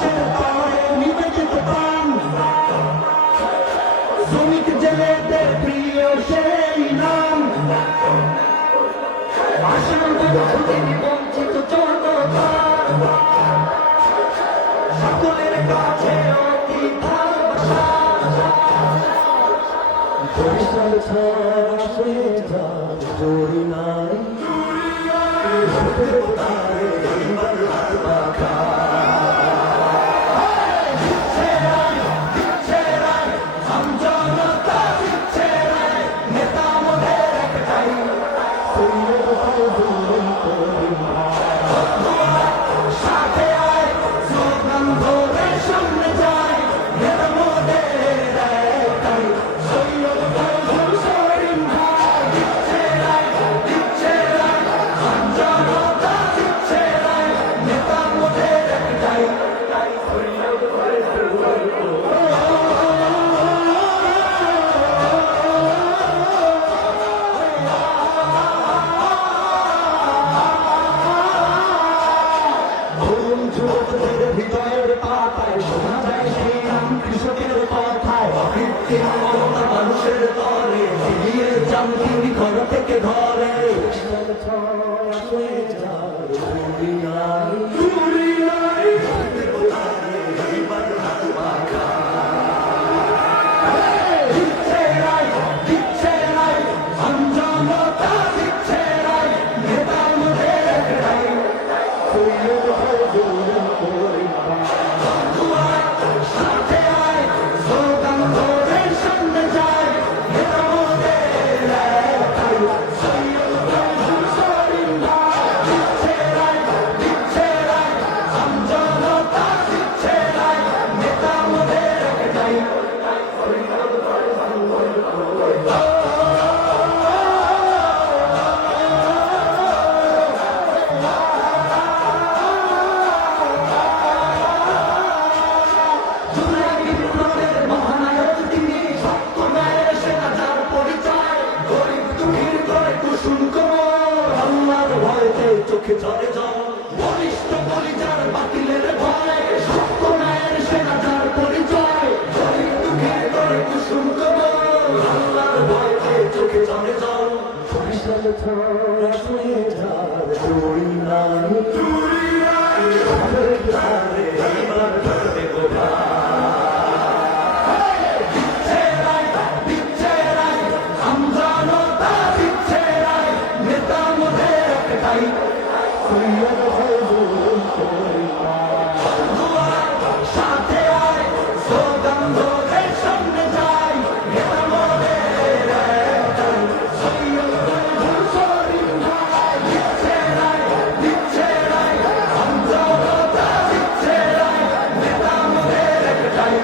মানুষের তরে নিবেদিত প্রাণ, শ্রমিক জেলেদের প্রিয় সেই নাম, বঞ্চিত জনতা সকলের কাছে অতি ভালোবাসা। বরিশাল ছাড়ে যার জড়ি নাই, মানুষের তরে ফিরিয়ে যান তিনি ঘর থেকে ঘরে। চোখে জলে জল বলিষ্ঠ কলিজার বাতিলের ভয়, সত্য ন্যায়ের সেনা যার পরিচয়, গরিব দুঃখের করে কুসুম কোমল আল্লাহর ভয়তে চোখে জলে জল। বরিশাল ছড়ে যার জড়ি নাই, এবার ধরবে গোলা সাথে আয় স্লোগান ধরে সামনে যাই, নেতা মোদের একটাই দিচ্ছে রায় আমজনতা দিচ্ছে রায়, নেতা মোদের একটাই